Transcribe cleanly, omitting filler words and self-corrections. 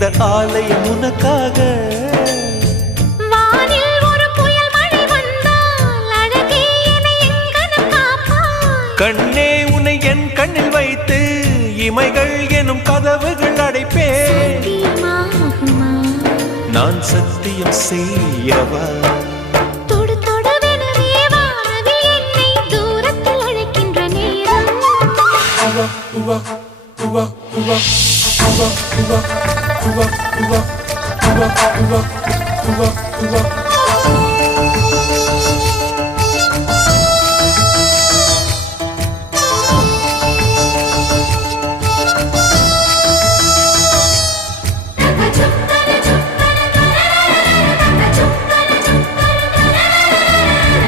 இந்த ஆலயம் உனக்காக. வானில் ஒரு புயல் மழை வந்தால் அழகே என்னை எங்கனம் காப்பாய். கண்ணே உன்னை என் கண்ணில் வைத்து இமைகள் எனும் கதவுகள் அடைப்பேன். சத்தியமாகுமா? நான் சத்தியம் செய்யவா? தொடு தொடுவெனவே வானவில் என்னை தூரத்தில் அழைக்கின்ற நேரம். Uva, uva, uva, uva, uva, uva, uva, uva, uva.